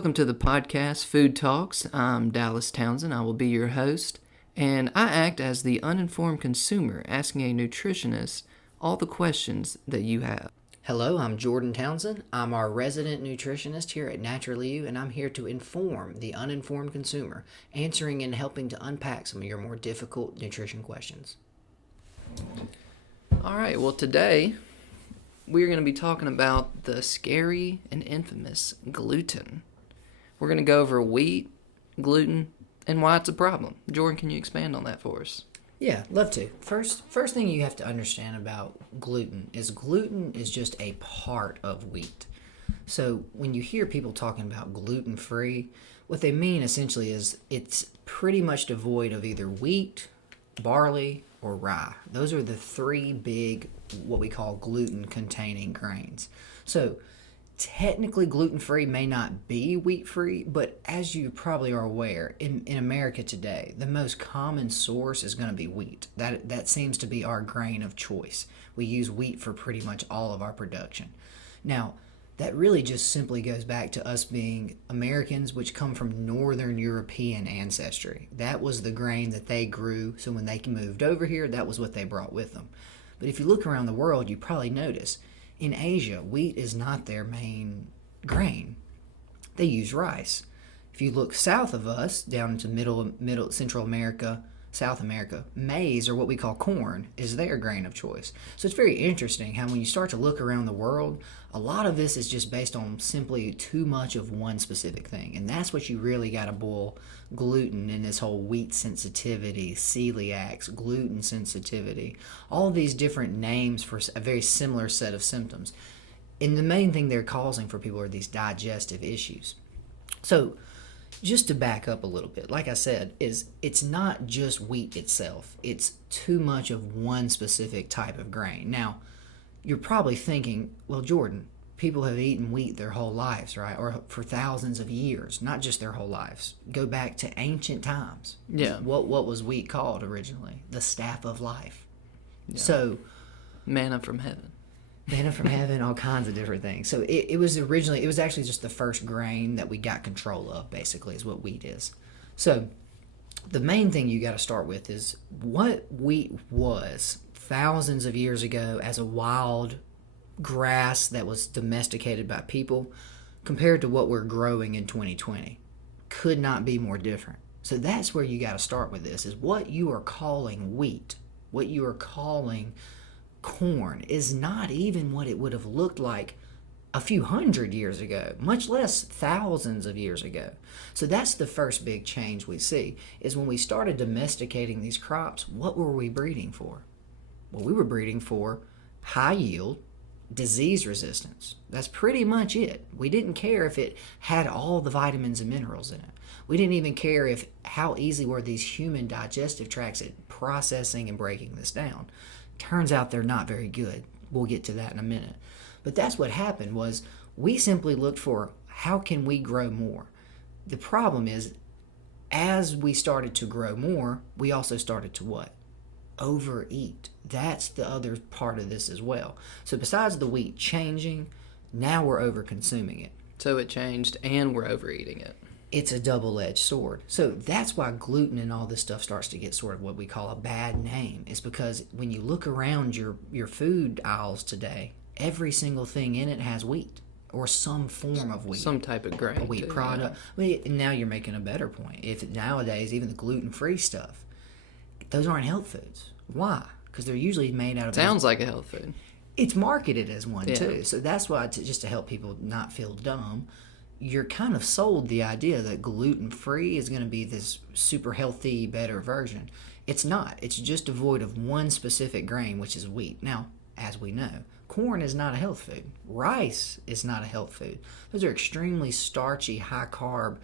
Welcome to the podcast, Food Talks. I'm Dallas Townsend. I will be your host, and I act as the uninformed consumer asking a nutritionist all the questions that you have. Hello, I'm Jordan Townsend. I'm our resident nutritionist here at Naturally You, and I'm here to inform the uninformed consumer, answering and helping to unpack some of your more difficult nutrition questions. All right, well, today we're going to be talking about the scary and infamous gluten. We're going to go over wheat, gluten, and why it's a problem. Jordan, can you expand on that for us? Yeah, love to. First thing you have to understand about gluten is just a part of wheat. So when you hear people talking about gluten-free, what they mean essentially is it's pretty much devoid of either wheat, barley, or rye. Those are the three big, what we call gluten-containing grains. So technically gluten-free may not be wheat-free, but as you probably are aware, in America today, the most common source is going to be wheat. That seems to be our grain of choice. We use wheat for pretty much all of our production. Now, that really just simply goes back to us being Americans, which come from Northern European ancestry. That was the grain that they grew, so when they moved over here, that was what they brought with them. But if you look around the world, you probably notice in Asia, wheat is not their main grain. They use rice. If you look south of us, down into middle Central America, South America, maize, or what we call corn, is their grain of choice. So it's very interesting how when you start to look around the world, a lot of this is just based on simply too much of one specific thing. And that's what you really got to boil gluten in this whole wheat sensitivity, celiacs, gluten sensitivity, all these different names for a very similar set of symptoms. And the main thing they're causing for people are these digestive issues. So just to back up a little bit, like I said, it's not just wheat itself. It's too much of one specific type of grain. Now, you're probably thinking, well, Jordan, people have eaten wheat their whole lives, right? Or for thousands of years, not just their whole lives. Go back to ancient times. Yeah. What was wheat called originally? The staff of life. Yeah. So, manna from heaven. Manna from heaven, all kinds of different things. So it was actually just the first grain that we got control of, basically, is what wheat is. So the main thing you got to start with is what wheat was thousands of years ago as a wild grass that was domesticated by people compared to what we're growing in 2020. Could not be more different. So that's where you got to start with this, is what you are calling wheat, what you are calling corn is not even what it would have looked like a few hundred years ago, much less thousands of years ago. So that's the first big change we see, is when we started domesticating these crops, what were we breeding for? Well, we were breeding for high yield, disease resistance. That's pretty much it. We didn't care if it had all the vitamins and minerals in it. We didn't even care if how easy were these human digestive tracts at processing and breaking this down. Turns out they're not very good. We'll get to that in a minute. But that's what happened, was we simply looked for how can we grow more. The problem is, as we started to grow more, we also started to what? Overeat. That's the other part of this as well. So besides the wheat changing, now we're over consuming it. So it changed and we're overeating it. It's a double-edged sword. So that's why gluten and all this stuff starts to get sort of what we call a bad name. Is because when you look around your food aisles today, every single thing in it has wheat or some form of wheat. Some type of grain. A wheat product. Yeah. Well, now you're making a better point. If nowadays, even the gluten-free stuff, those aren't health foods. Why? Because they're usually made out of... Sounds like a health food. It's marketed as one, too. So that's why, just to help people not feel dumb, you're kind of sold the idea that gluten-free is going to be this super healthy, better version. It's not. It's just devoid of one specific grain, which is wheat. Now, as we know, corn is not a health food. Rice is not a health food. Those are extremely starchy, high-carb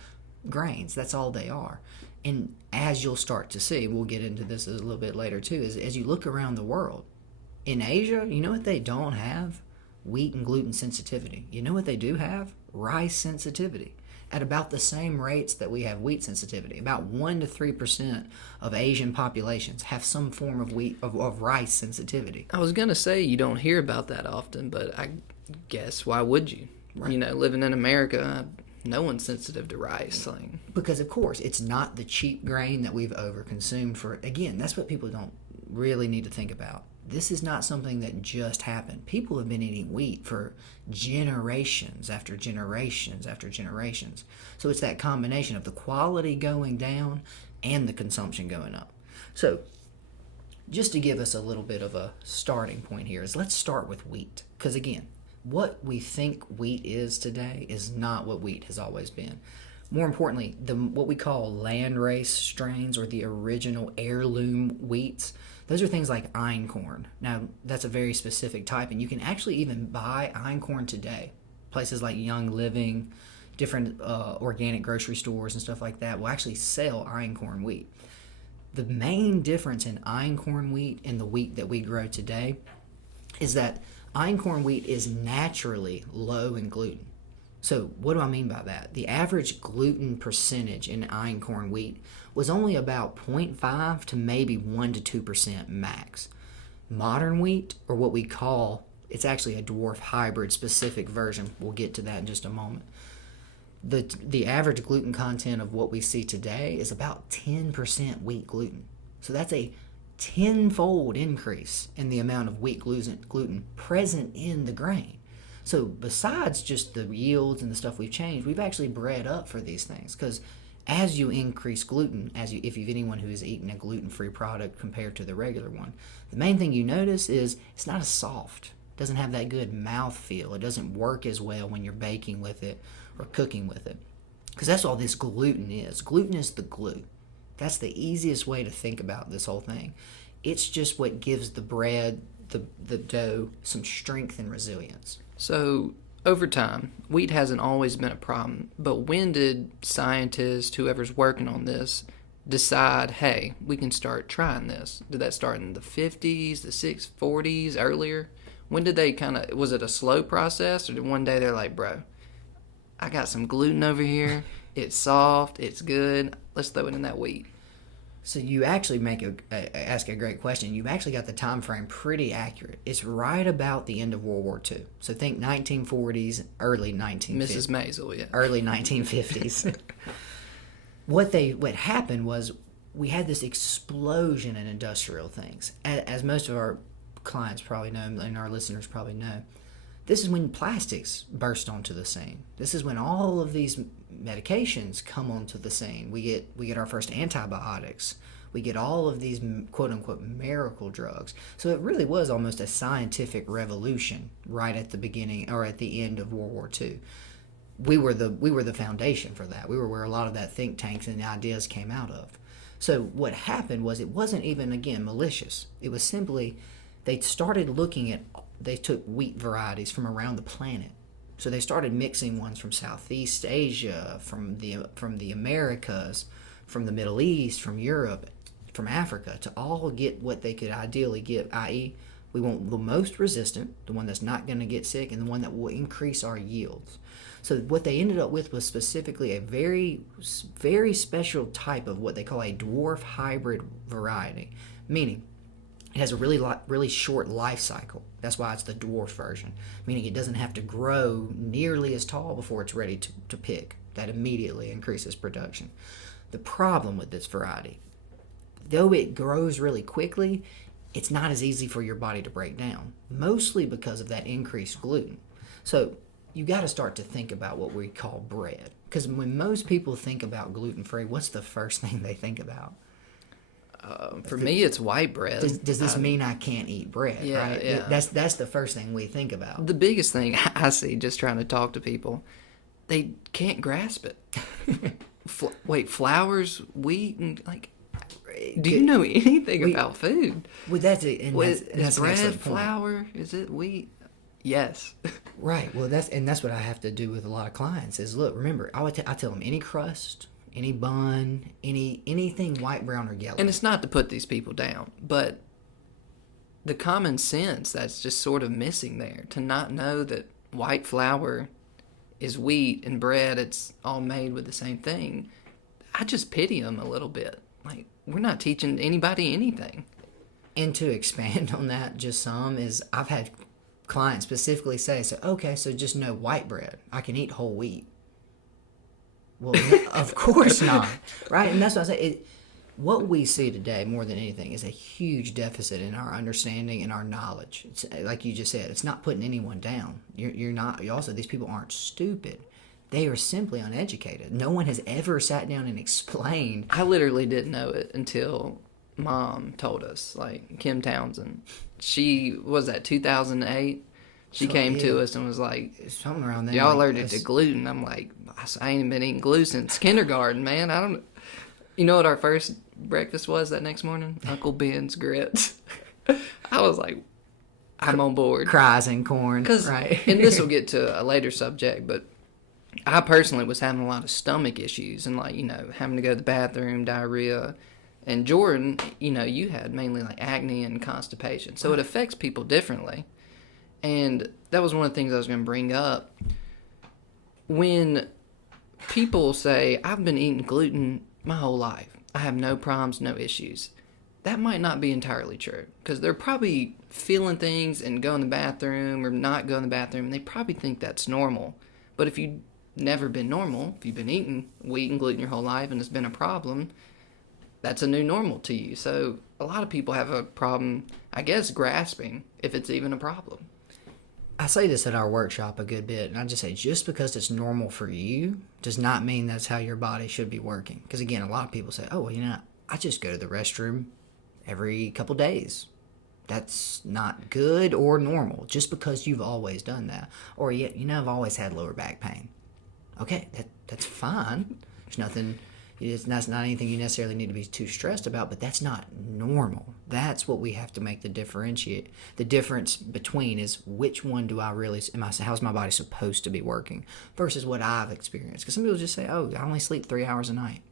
grains. That's all they are. And as you'll start to see, we'll get into this a little bit later too, is as you look around the world, in Asia, you know what they don't have? Wheat and gluten sensitivity. You know what they do have? Rice sensitivity. At about the same rates that we have wheat sensitivity. About 1 to 3% of Asian populations have some form of of rice sensitivity. I was going to say you don't hear about that often, but I guess why would you? Right. You know, living in America, no one's sensitive to rice. Like, Because, of course, it's not the cheap grain that we've overconsumed for. Again, that's what people don't really need to think about. This is not something that just happened. People have been eating wheat for generations after generations after generations. So it's that combination of the quality going down and the consumption going up. So just to give us a little bit of a starting point here is let's start with wheat. Because again, what we think wheat is today is not what wheat has always been. More importantly, what we call landrace strains or the original heirloom wheats, those are things like einkorn. Now, that's a very specific type, and you can actually even buy einkorn today. Places like Young Living, different organic grocery stores and stuff like that will actually sell einkorn wheat. The main difference in einkorn wheat and the wheat that we grow today is that einkorn wheat is naturally low in gluten. So what do I mean by that? The average gluten percentage in einkorn wheat was only about 0.5 to maybe 1 to 2% max. Modern wheat, or what we call, it's actually a dwarf hybrid specific version. We'll get to that in just a moment. The average gluten content of what we see today is about 10% wheat gluten. So that's a tenfold increase in the amount of wheat gluten present in the grain. So besides just the yields and the stuff we've changed, we've actually bred up for these things because as you increase gluten, if you've anyone who has eaten a gluten-free product compared to the regular one, the main thing you notice is it's not as soft. It doesn't have that good mouth feel. It doesn't work as well when you're baking with it or cooking with it. Because that's all this gluten is. Gluten is the glue. That's the easiest way to think about this whole thing. It's just what gives the bread, the dough, some strength and resilience. so over time, wheat hasn't always been a problem. But when did scientists, whoever's working on this, decide, hey, we can start trying this? Did that start in the 50s, the 40s, earlier? When did they was it a slow process, or did one day they're like, bro, I got some gluten over here. It's soft. It's good. Let's throw it in that wheat. So you actually ask a great question. You've actually got the time frame pretty accurate. It's right about the end of World War II. So think 1940s, early 1950s. Mrs. Maisel, yeah. Early 1950s. What happened was we had this explosion in industrial things. As most of our clients probably know, and our listeners probably know, this is when plastics burst onto the scene. This is when all of these medications come onto the scene. We get our first antibiotics. We get all of these quote unquote miracle drugs. So it really was almost a scientific revolution right at the beginning or at the end of World War II. We were the foundation for that. We were where a lot of that think tanks and ideas came out of. So what happened was it wasn't even, again, malicious. It was simply they took wheat varieties from around the planet. So they started mixing ones from Southeast Asia, from the Americas, from the Middle East, from Europe, from Africa, to all get what they could ideally get, i.e., we want the most resistant, the one that's not going to get sick, and the one that will increase our yields. So what they ended up with was specifically a very, very special type of what they call a dwarf hybrid variety, meaning it has a really short life cycle. That's why it's the dwarf version, meaning it doesn't have to grow nearly as tall before it's ready to pick. That immediately increases production. The problem with this variety, though it grows really quickly, it's not as easy for your body to break down, mostly because of that increased gluten. So you got to start to think about what we call bread. Because when most people think about gluten-free, what's the first thing they think about? For me, it's white bread. Does this mean I can't eat bread? Yeah, right? yeah. That's the first thing we think about. The biggest thing I see just trying to talk to people, they can't grasp it. Wait, flours, wheat, and do you know anything about food? Well, that's Is bread an flour? Is it wheat? Yes. Right. Well, that's what I have to do with a lot of clients. Is look, remember, I tell them any crust, any bun, anything white, brown, or yellow. And it's not to put these people down, but the common sense that's just sort of missing there, to not know that white flour is wheat and bread, it's all made with the same thing. I just pity them a little bit. We're not teaching anybody anything. And to expand on that just some is I've had clients specifically say, so just know white bread. I can eat whole wheat. Well, of course not, right? And that's what I say. What we see today, more than anything, is a huge deficit in our understanding and our knowledge. It's, like you just said, it's not putting anyone down. You're not. You also, these people aren't stupid. They are simply uneducated. No one has ever sat down and explained. I literally didn't know it until Mom told us. Like Kim Townsend, she was at 2008. She came to us and was like, Something around there. "Y'all like allergic to gluten?" I'm like, "I ain't been eating gluten since kindergarten, man. I don't." You know what our first breakfast was that next morning? Uncle Ben's grits. I was like, I'm on board. Cries and corn. Right. And this will get to a later subject, but I personally was having a lot of stomach issues and, like, you know, having to go to the bathroom, diarrhea. And Jordan, you know, you had mainly like acne and constipation. So it affects people differently. And that was one of the things I was going to bring up. When people say, I've been eating gluten my whole life, I have no problems, no issues, that might not be entirely true. Because they're probably feeling things and go in the bathroom or not go in the bathroom, and they probably think that's normal. But if you've never been normal, if you've been eating wheat and gluten your whole life and it's been a problem, that's a new normal to you. So a lot of people have a problem, I guess, grasping if it's even a problem. I say this at our workshop a good bit, and I just say just because it's normal for you does not mean that's how your body should be working. Because again, a lot of people say, oh, well, you know, I just go to the restroom every couple days. That's not good or normal just because you've always done that. Or, yeah, you know, I've always had lower back pain. Okay, that's fine. There's nothing, that's not anything you necessarily need to be too stressed about, but that's not normal. That's what we have to make the difference between is which one do I really, how's my body supposed to be working versus what I've experienced. Because some people just say, oh, I only sleep 3 hours a night.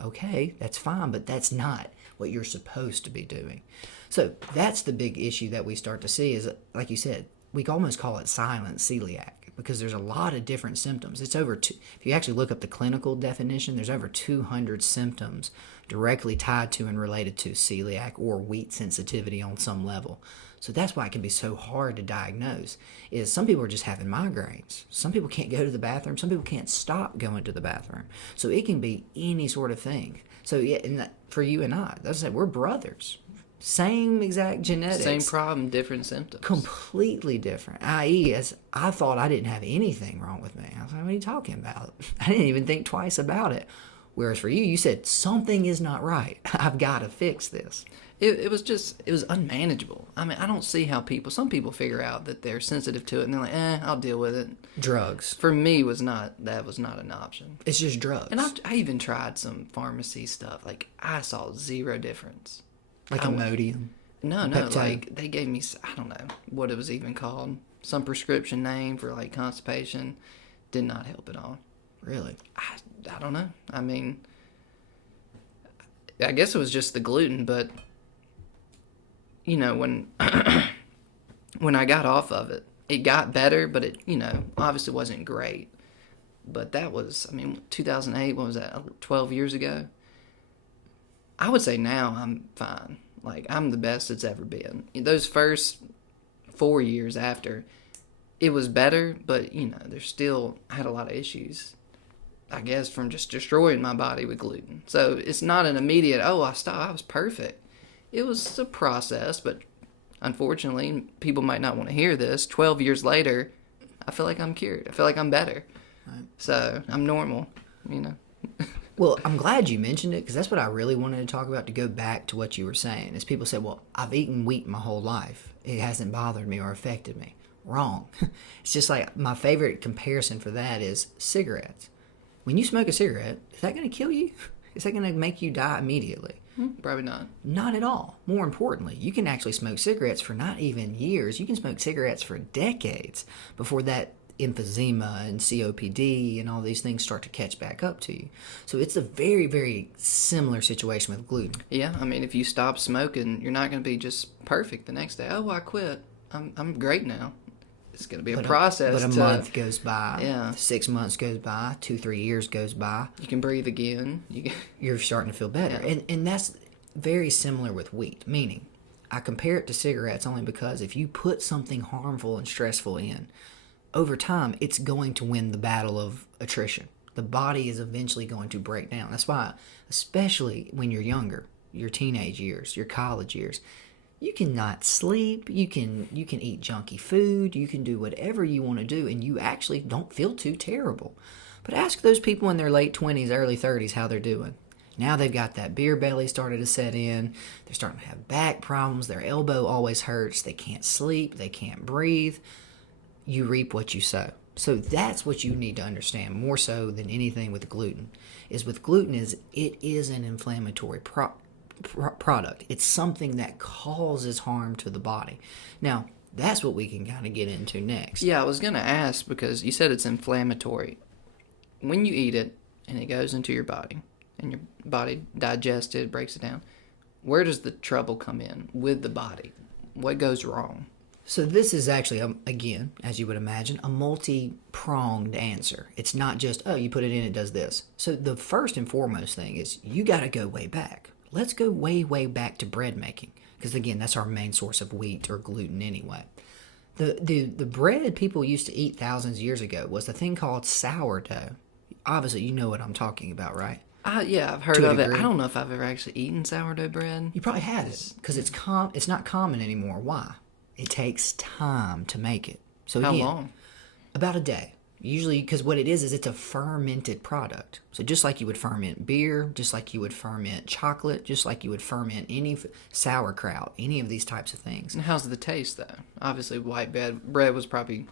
Okay, that's fine, but that's not what you're supposed to be doing. So that's the big issue that we start to see is, like you said, we almost call it silent celiac because there's a lot of different symptoms. It's over if you actually look up the clinical definition, there's over 200 symptoms directly tied to and related to celiac or wheat sensitivity on some level. So that's why it can be so hard to diagnose. Is some people are just having migraines. Some people can't go to the bathroom. Some people can't stop going to the bathroom. So it can be any sort of thing. So yeah, and for you and I, that's it. We're brothers. Same exact genetics. Same problem, different symptoms. Completely different. I.e., as I thought I didn't have anything wrong with me. I was like, what are you talking about? I didn't even think twice about it. Whereas for you, you said, something is not right. I've got to fix this. It was unmanageable. I mean, I don't see how some people figure out that they're sensitive to it and they're like, I'll deal with it. Drugs. For me, that was not an option. It's just drugs. And I even tried some pharmacy stuff. Like, I saw zero difference. Like Imodium? No, Peptide. like, they gave me, I don't know what it was even called. Some prescription name for, like, constipation. Did not help at all. Really? I don't know. I mean, I guess it was just the gluten, but, you know, when when I got off of it, it got better, but it, you know, obviously wasn't great. But that was, I mean, 2008, what was that, 12 years ago? I would say now I'm fine. Like, I'm the best it's ever been. Those first 4 years after, it was better, but, you know, I had a lot of issues, I guess, from just destroying my body with gluten. So it's not an immediate, I stopped, I was perfect. It was a process, but unfortunately, people might not want to hear this. 12 years later, I feel like I'm cured. I feel like I'm better. Right. So I'm normal, you know. Well, I'm glad you mentioned it because that's what I really wanted to talk about, to go back to what you were saying. Is people say, well, I've eaten wheat my whole life. It hasn't bothered me or affected me. Wrong. It's just like my favorite comparison for that is cigarettes. When you smoke a cigarette, is that going to kill you? Is that going to make you die immediately? Probably not. Not at all. More importantly, you can actually smoke cigarettes for not even years. You can smoke cigarettes for decades before that emphysema and COPD and all these things start to catch back up to you. So it's a very, very similar situation with gluten. Yeah, I mean, if you stop smoking, you're not going to be just perfect the next day. Oh, I quit. I'm great now. It's going to be a process. But a month goes by. Yeah. 6 months goes by. 2-3 years goes by. You can breathe again. You're starting to feel better. Yeah. And that's very similar with wheat, meaning I compare it to cigarettes only because if you put something harmful and stressful in, over time, it's going to win the battle of attrition. The body is eventually going to break down. That's why, especially when you're younger, your teenage years, your college years, you cannot sleep, you can eat junky food, you can do whatever you want to do, and you actually don't feel too terrible. But ask those people in their late 20s, early 30s how they're doing. Now they've got that beer belly started to set in. They're starting to have back problems. Their elbow always hurts. They can't sleep. They can't breathe. You reap what you sow. So that's what you need to understand more so than anything with gluten. Is it is an inflammatory product. It's something that causes harm to the body. Now, that's what we can kind of get into next. Yeah, I was going to ask because you said it's inflammatory. When you eat it and it goes into your body and your body digests it, breaks it down, where does the trouble come in with the body? What goes wrong? So this is actually, again, as you would imagine, a multi-pronged answer. It's not just, oh, you put it in, it does this. So the first and foremost thing is you got to go way back. Let's go way, way back to bread making. Because, again, that's our main source of wheat or gluten anyway. The bread people used to eat thousands of years ago was a thing called sourdough. Obviously, you know what I'm talking about, right? Yeah, I've heard of it. I don't know if I've ever actually eaten sourdough bread. You probably have, because it's not common anymore. Why? It takes time to make it. So How again, long? about a day. Usually, because what it is it's a fermented product. So just like you would ferment beer, just like you would ferment chocolate, just like you would ferment any sauerkraut, any of these types of things. And how's the taste, though? Obviously, white bread was probably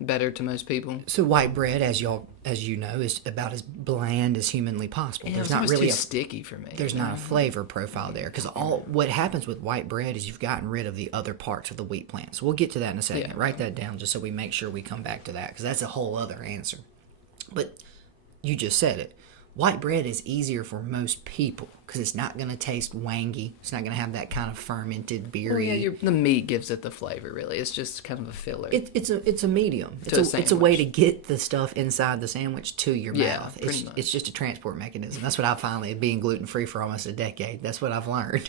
better to most people. So white bread, as you know, is about as bland as humanly possible. Yeah, There's it's not really too sticky for me. There's not a flavor profile there because what happens with white bread is you've gotten rid of the other parts of the wheat plant. So we'll get to that in a second. Yeah. Write that down just so we make sure we come back to that because that's a whole other answer. But you just said it. White bread is easier for most people because it's not going to taste wangy. It's not going to have that kind of fermented beery. Well, yeah, the meat gives it the flavor. Really, it's just kind of a filler. It's a medium. It's a way to get the stuff inside the sandwich to your mouth. It's just a transport mechanism. That's what I finally, being gluten free for almost a decade. That's what I've learned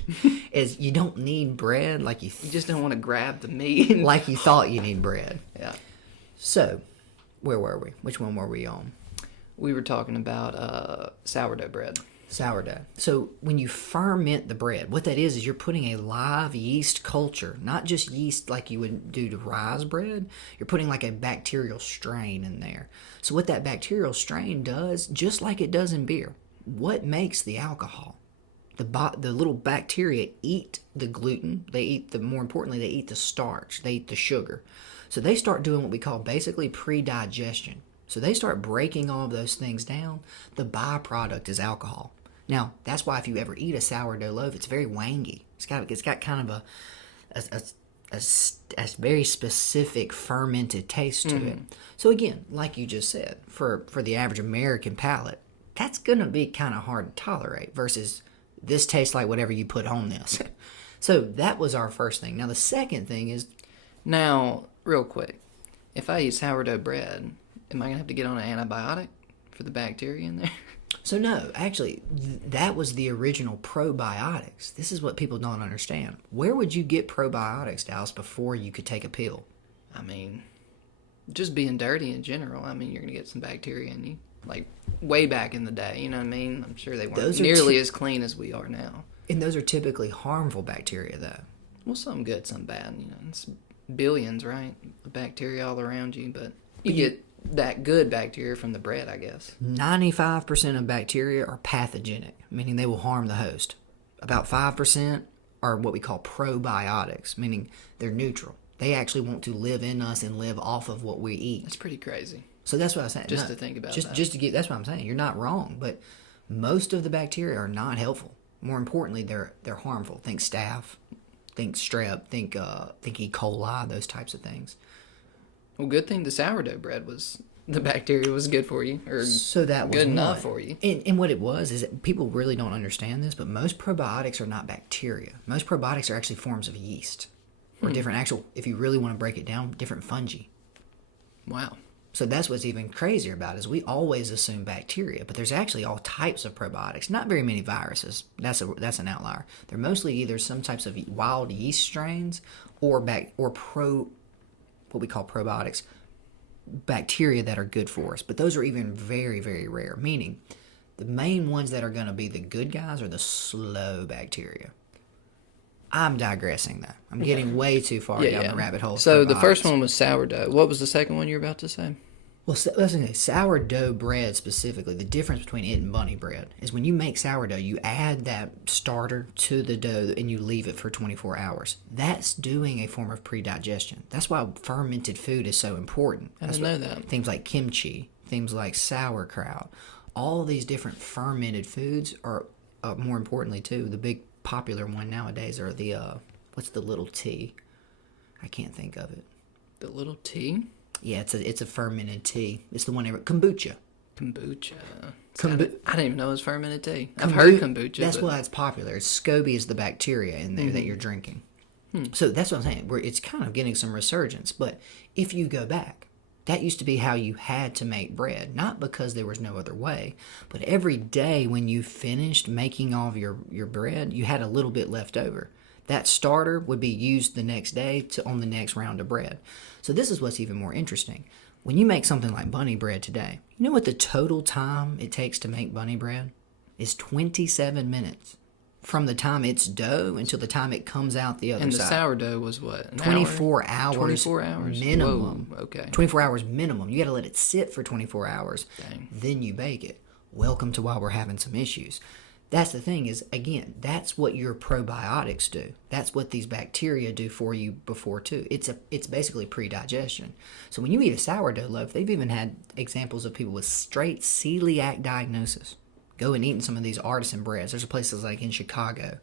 is you don't need bread like you just don't want to grab the meat like you thought you need bread. Yeah. So, where were we? Which one were we on? We were talking about sourdough bread. Sourdough. So when you ferment the bread, what that is you're putting a live yeast culture, not just yeast like you would do to rise bread. You're putting like a bacterial strain in there. So what that bacterial strain does, just like it does in beer, what makes the alcohol? The little bacteria eat the gluten. More importantly, they eat the starch. They eat the sugar. So they start doing what we call basically pre-digestion. So they start breaking all of those things down. The byproduct is alcohol. Now, that's why if you ever eat a sourdough loaf, it's very wangy. It's got kind of a very specific fermented taste to it. So again, like you just said, for the average American palate, that's going to be kind of hard to tolerate versus this tastes like whatever you put on this. So that was our first thing. Now the second thing is... Now, real quick, if I eat sourdough bread, am I going to have to get on an antibiotic for the bacteria in there? So no, actually, that was the original probiotics. This is what people don't understand. Where would you get probiotics, Dallas, before you could take a pill? I mean, just being dirty in general. I mean, you're going to get some bacteria in you. Like, way back in the day, you know what I mean? I'm sure they weren't nearly as clean as we are now. And those are typically harmful bacteria, though. Well, some good, some bad. You know, it's billions, right, of bacteria all around you, but you get that good bacteria from the bread, I guess. 95% of bacteria are pathogenic, meaning they will harm the host. About 5% are what we call probiotics, meaning they're neutral. They actually want to live in us and live off of what we eat. That's pretty crazy. So that's what I was saying. To think about that. Just to get, that's what I'm saying. You're not wrong, but most of the bacteria are not helpful. More importantly, they're harmful. Think staph, think strep, think E. coli, those types of things. Well, good thing the sourdough bread the bacteria was good for you, or so that was good enough for you. And what it was is that people really don't understand this, but most probiotics are not bacteria. Most probiotics are actually forms of yeast, or different if you really want to break it down, different fungi. Wow. So that's what's even crazier about it, is we always assume bacteria, but there's actually all types of probiotics. Not very many viruses. That's an outlier. They're mostly either some types of wild yeast strains or what we call probiotics, bacteria that are good for us, but those are even very, very rare, meaning the main ones that are going to be the good guys are the slow bacteria. I'm digressing though. I'm getting way too far down the rabbit hole. So the first one was sourdough. What was the second one you were about to say? Well, listen, sourdough bread specifically, the difference between it and bunny bread is when you make sourdough, you add that starter to the dough and you leave it for 24 hours. That's doing a form of pre-digestion. That's why fermented food is so important. I didn't know that. Things like kimchi, things like sauerkraut, all these different fermented foods are, more importantly too, the big popular one nowadays are the, what's the little tea? I can't think of it. The little tea? Yeah, it's a fermented tea. It's the one kombucha. Kombucha. I didn't even know it was fermented tea. I've heard kombucha. That's why it's popular. SCOBY is the bacteria in there that you're drinking. So that's what I'm saying. It's kind of getting some resurgence. But if you go back, that used to be how you had to make bread. Not because there was no other way, but every day when you finished making all of your bread, you had a little bit left over. That starter would be used the next day on the next round of bread. So this is what's even more interesting. When you make something like bunny bread today, you know what the total time it takes to make bunny bread? Is 27 minutes. From the time it's dough until the time it comes out the other side. And the sourdough was what? 24 hours. 24 hours? Minimum. Whoa, okay. 24 hours minimum. You got to let it sit for 24 hours. Dang. Then you bake it. Welcome to why we're having some issues. That's the thing is, again, that's what your probiotics do. That's what these bacteria do for you before too. It's basically pre-digestion. So when you eat a sourdough loaf, they've even had examples of people with straight celiac diagnosis go and eating some of these artisan breads. There's places like in Chicago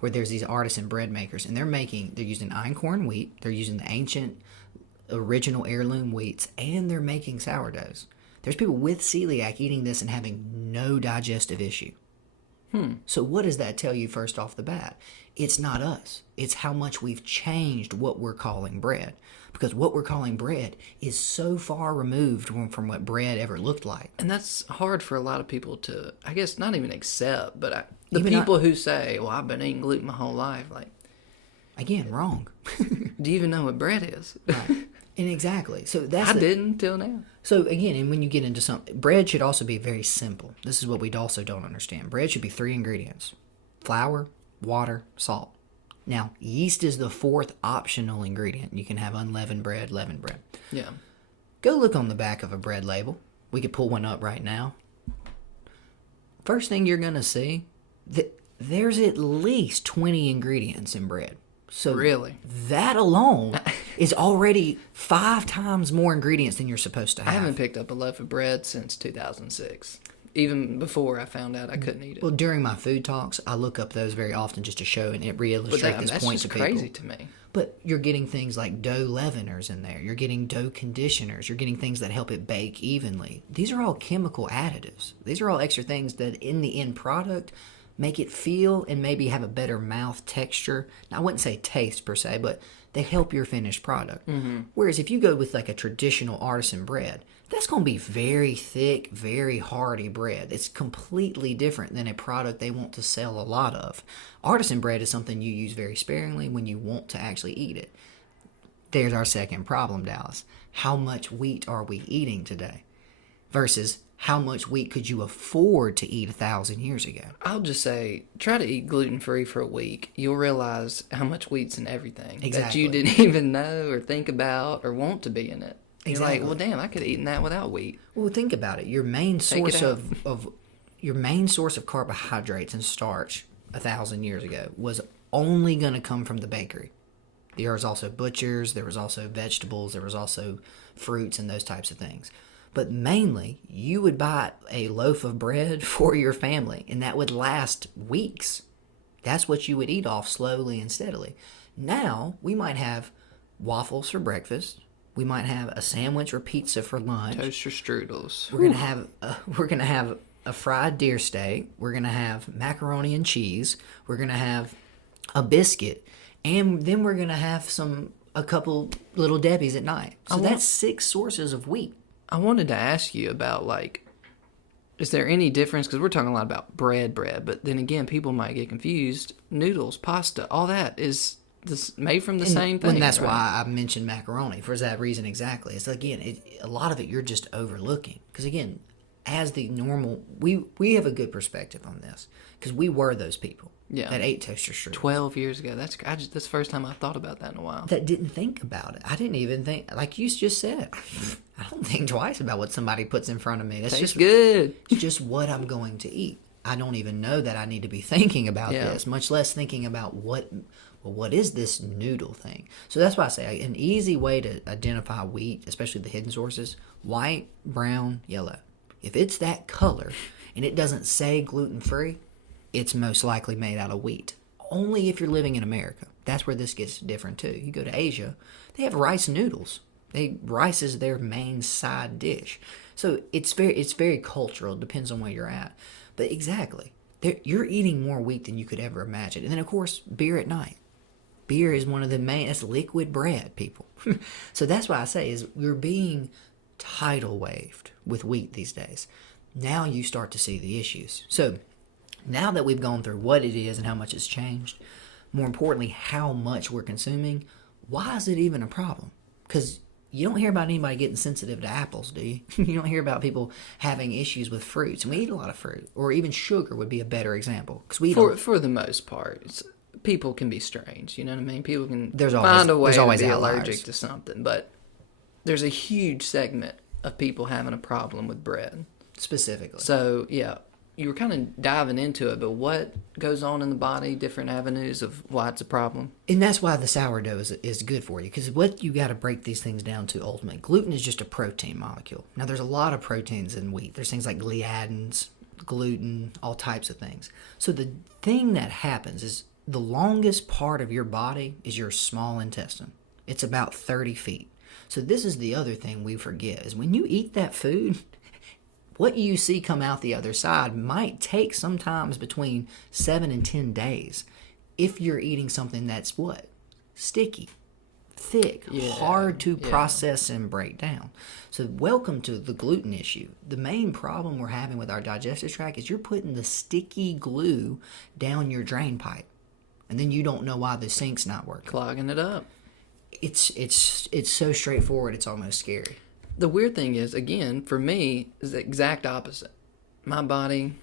where there's these artisan bread makers, and they're using einkorn wheat, they're using the ancient original heirloom wheats, and they're making sourdoughs. There's people with celiac eating this and having no digestive issue. So what does that tell you first off the bat? It's not us. It's how much we've changed what we're calling bread. Because what we're calling bread is so far removed from what bread ever looked like. And that's hard for a lot of people to, I guess, not even accept. But the people who say, well, I've been eating gluten my whole life, like... Again, wrong. Do you even know what bread is? Right. And exactly. So I didn't till now. So again, and when you get into something, bread should also be very simple. This is what we also don't understand. Bread should be 3 ingredients: flour, water, salt. Now, yeast is the 4th optional ingredient. You can have unleavened bread, leavened bread. Yeah. Go look on the back of a bread label. We could pull one up right now. First thing you're going to see, there's at least 20 ingredients in bread. So really, that alone is already 5 times more ingredients than you're supposed to have. I haven't picked up a loaf of bread since 2006. Even before I found out I couldn't eat it. Well, during my food talks, I look up those very often just to show and it re-illustrate this point to people. That's crazy to me. But you're getting things like dough leaveners in there. You're getting dough conditioners. You're getting things that help it bake evenly. These are all chemical additives. These are all extra things that in the end product make it feel and maybe have a better mouth texture. Now, I wouldn't say taste per se, but they help your finished product. Mm-hmm. Whereas if you go with like a traditional artisan bread, that's going to be very thick, very hearty bread. It's completely different than a product they want to sell a lot of. Artisan bread is something you use very sparingly when you want to actually eat it. There's our second problem, Dallas. How much wheat are we eating today? Versus how much wheat could you afford to eat 1,000 years ago? I'll just say, try to eat gluten-free for a week. You'll realize how much wheat's in everything that you didn't even know or think about or want to be in it. You're like, well, damn, I could have eaten that without wheat. Well, think about it. Your main source of carbohydrates and starch 1,000 years ago was only going to come from the bakery. There was also butchers, there was also vegetables, there was also fruits and those types of things. But mainly, you would buy a loaf of bread for your family, and that would last weeks. That's what you would eat off slowly and steadily. Now, we might have waffles for breakfast. We might have a sandwich or pizza for lunch. Toaster strudels. We're gonna have a fried deer steak. We're gonna have macaroni and cheese. We're gonna have a biscuit, and then we're gonna have a couple little Debbies at night. So that's 6 sources of wheat. I wanted to ask you about, like, is there any difference? Because we're talking a lot about bread, but then again, people might get confused. Noodles, pasta, all that is This made from the same thing. And that's right? why I mentioned macaroni for that reason exactly. It's again, a lot of it you're just overlooking because again, as the normal, we have a good perspective on this because we were those people that ate toaster strudel 12 years ago. That's the first time I thought about that in a while. that didn't think about it. I didn't even think, like you just said, I don't think twice about what somebody puts in front of me. That's Tastes just good. It's just what I'm going to eat. I don't even know that I need to be thinking about this, much less thinking about what is this noodle thing. So that's why I say an easy way to identify wheat, especially the hidden sources: white, brown, yellow. If it's that color and it doesn't say gluten-free, it's most likely made out of wheat. Only if you're living in America. That's where this gets different too. You go to Asia, they have rice noodles. Rice is their main side dish. So it's very cultural. It depends on where you're at. But exactly, you're eating more wheat than you could ever imagine. And then of course, beer at night. Beer is one of the main. That's liquid bread, people. So that's why I say is we're being tidal waved with wheat these days. Now you start to see the issues. So now that we've gone through what it is and how much it's changed, more importantly, how much we're consuming, why is it even a problem? Because you don't hear about anybody getting sensitive to apples, do you? You don't hear about people having issues with fruits. And we eat a lot of fruit. Or even sugar would be a better example. Because we For the most part, people can be strange. You know what I mean? People can There's find a way to always be outliers. allergic to something. But there's a huge segment of people having a problem with bread. specifically. So, yeah, you were kind of diving into it, but what goes on in the body, different avenues of why it's a problem? And that's why the sourdough is good for you, because what you got to break these things down to ultimately. Gluten is just a protein molecule. Now, there's a lot of proteins in wheat. There's things like gliadins, gluten, all types of things. So the thing that happens is the longest part of your body is your small intestine. It's about 30 feet. So this is the other thing we forget, is when you eat that food, what you see come out the other side might take sometimes between 7 and 10 days if you're eating something that's what? Sticky, thick, hard to process and break down. So welcome to the gluten issue. The main problem we're having with our digestive tract is you're putting the sticky glue down your drain pipe. And then you don't know why the sink's not working. Clogging it up. It's so straightforward, it's almost scary. The weird thing is, again, for me, is the exact opposite. My body,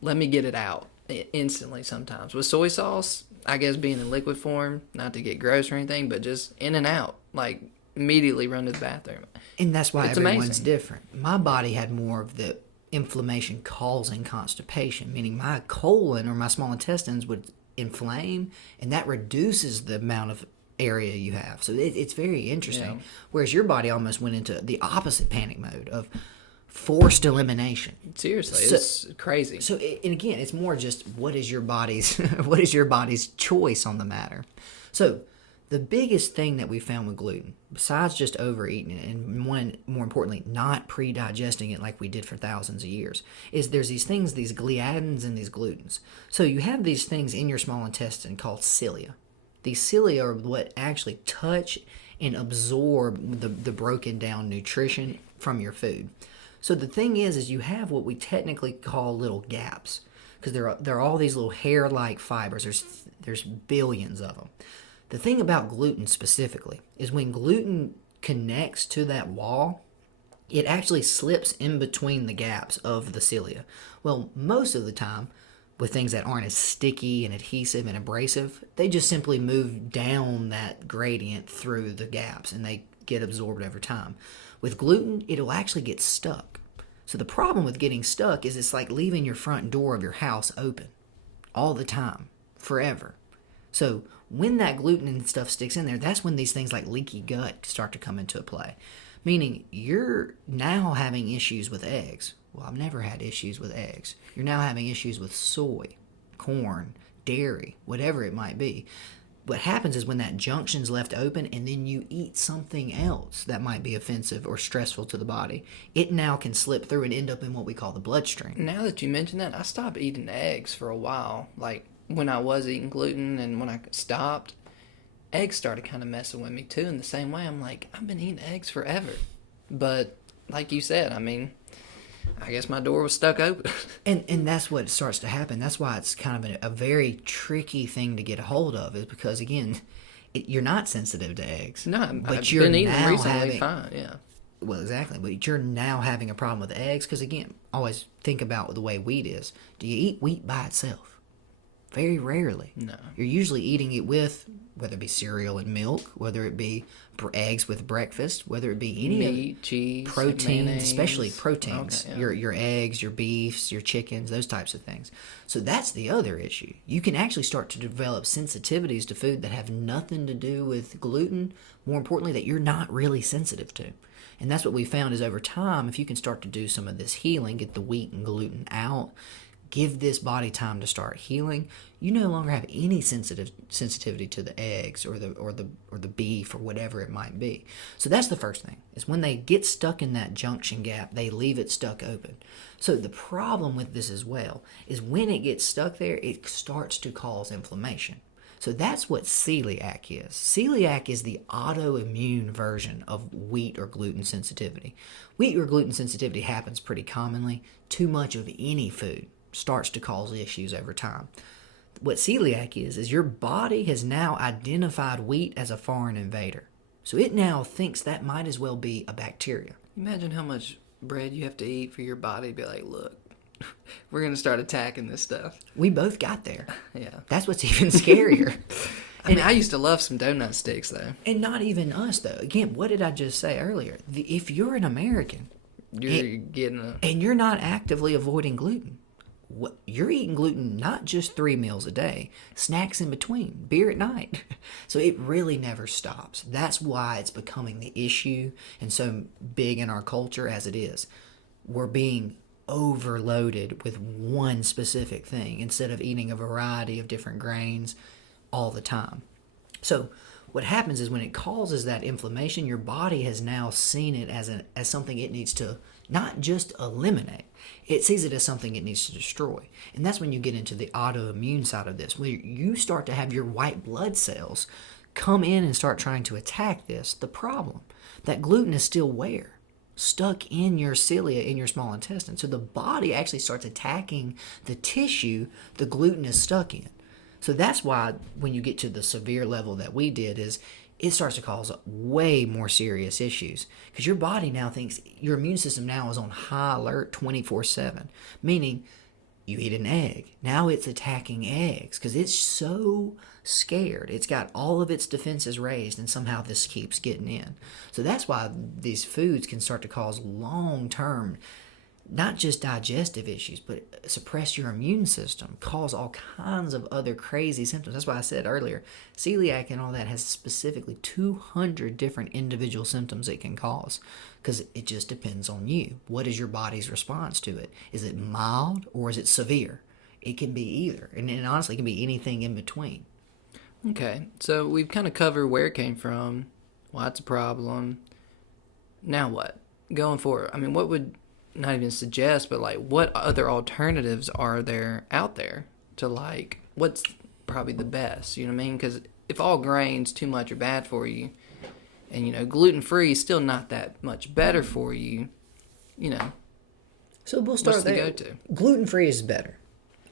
let me get it out instantly sometimes. With soy sauce, I guess being in liquid form, not to get gross or anything, but just in and out, like immediately run to the bathroom. And that's why It's everyone's amazing. different. My body had more of the inflammation causing constipation, meaning my colon or my small intestines would inflame, and that reduces the amount of area you have. So it's very interesting. Yeah. Whereas your body almost went into the opposite panic mode of forced elimination. Seriously, So- it's crazy. So and again, it's more just what is your body's what is your body's choice on the matter. So the biggest thing that we found with gluten, besides just overeating it, and one more importantly, not pre-digesting it like we did for thousands of years, is there's these things, these gliadins and these glutens. So you have these things in your small intestine called cilia. These cilia are what actually touch and absorb the broken down nutrition from your food. So the thing is you have what we technically call little gaps, because there are all these little hair-like fibers. There's billions of them. The thing about gluten specifically is when gluten connects to that wall, it actually slips in between the gaps of the cilia. Well, most of the time, with things that aren't as sticky and adhesive and abrasive, they just simply move down that gradient through the gaps and they get absorbed over time. With gluten, it'll actually get stuck. So the problem with getting stuck is it's like leaving your front door of your house open all the time, forever. So when that gluten and stuff sticks in there, that's when these things like leaky gut start to come into play. Meaning you're now having issues with eggs. Well, I've never had issues with eggs. You're now having issues with soy, corn, dairy, whatever it might be. What happens is when that junction's left open and then you eat something else that might be offensive or stressful to the body, it now can slip through and end up in what we call the bloodstream. Now that you mention that, I stopped eating eggs for a while. Like when I was eating gluten and when I stopped, eggs started kind of messing with me too. In the same way, I'm like, I've been eating eggs forever. But like you said, I mean, I guess my door was stuck open. And that's what starts to happen. That's why it's kind of a very tricky thing to get a hold of, is because, again, You're not sensitive to eggs. No, but I've you're been eating them now recently. having Fine, yeah. well, exactly. But you're now having a problem with eggs because, again, always think about the way wheat is. Do you eat wheat by itself? Very rarely. No. You're usually eating it with, whether it be cereal and milk, whether it be eggs with breakfast, whether it be any Meat, cheese, proteins, mayonnaise. especially proteins. Okay, yeah. Your eggs, your beefs, your chickens, those types of things. So that's the other issue. You can actually start to develop sensitivities to food that have nothing to do with gluten. More importantly, that you're not really sensitive to. And that's what we found is over time, if you can start to do some of this healing, get the wheat and gluten out, give this body time to start healing, you no longer have any sensitivity to the eggs or the beef or whatever it might be. So that's the first thing. Is when they get stuck in that junction gap, they leave it stuck open. So the problem with this as well is when it gets stuck there, it starts to cause inflammation. So that's what celiac is. Celiac is the autoimmune version of wheat or gluten sensitivity. Wheat or gluten sensitivity happens pretty commonly. Too much of any food starts to cause issues over time. What celiac is your body has now identified wheat as a foreign invader. So it now thinks that might as well be a bacteria. Imagine how much bread you have to eat for your body to be like, look, we're going to start attacking this stuff. We both got there. Yeah. That's what's even scarier. I mean, I used to love some donut sticks, though. And not even us, though. Again, what did I just say earlier? If you're an American You're getting a... and you're not actively avoiding gluten, you're eating gluten not just 3 meals a day, snacks in between, beer at night. So it really never stops. That's why it's becoming the issue and so big in our culture as it is. We're being overloaded with one specific thing instead of eating a variety of different grains all the time. So what happens is when it causes that inflammation, your body has now seen it as something it needs to not just eliminate. It sees it as something it needs to destroy. And that's when you get into the autoimmune side of this, where you start to have your white blood cells come in and start trying to attack this. The problem, that gluten is still where? Stuck in your cilia, in your small intestine. So the body actually starts attacking the tissue the gluten is stuck in. So that's why when you get to the severe level that we did is it starts to cause way more serious issues because your body now thinks your immune system now is on high alert 24/7, meaning you eat an egg. Now it's attacking eggs because it's so scared. It's got all of its defenses raised and somehow this keeps getting in. So that's why these foods can start to cause long-term, not just digestive issues, but suppress your immune system, cause all kinds of other crazy symptoms. That's why I said earlier, celiac and all that has specifically 200 different individual symptoms it can cause because it just depends on you. What is your body's response to it? Is it mild or is it severe? It can be either. And honestly, it can be anything in between. Okay, so we've kind of covered where it came from, why it's a problem. Now what? Going forward, I mean, what would... not even suggest, but like what other alternatives are there out there to like what's probably the best, you know what I mean? Because if all grains too much are bad for you and you know gluten-free is still not that much better for you, you know, So we'll start what's the there. go-to? Gluten-free is better.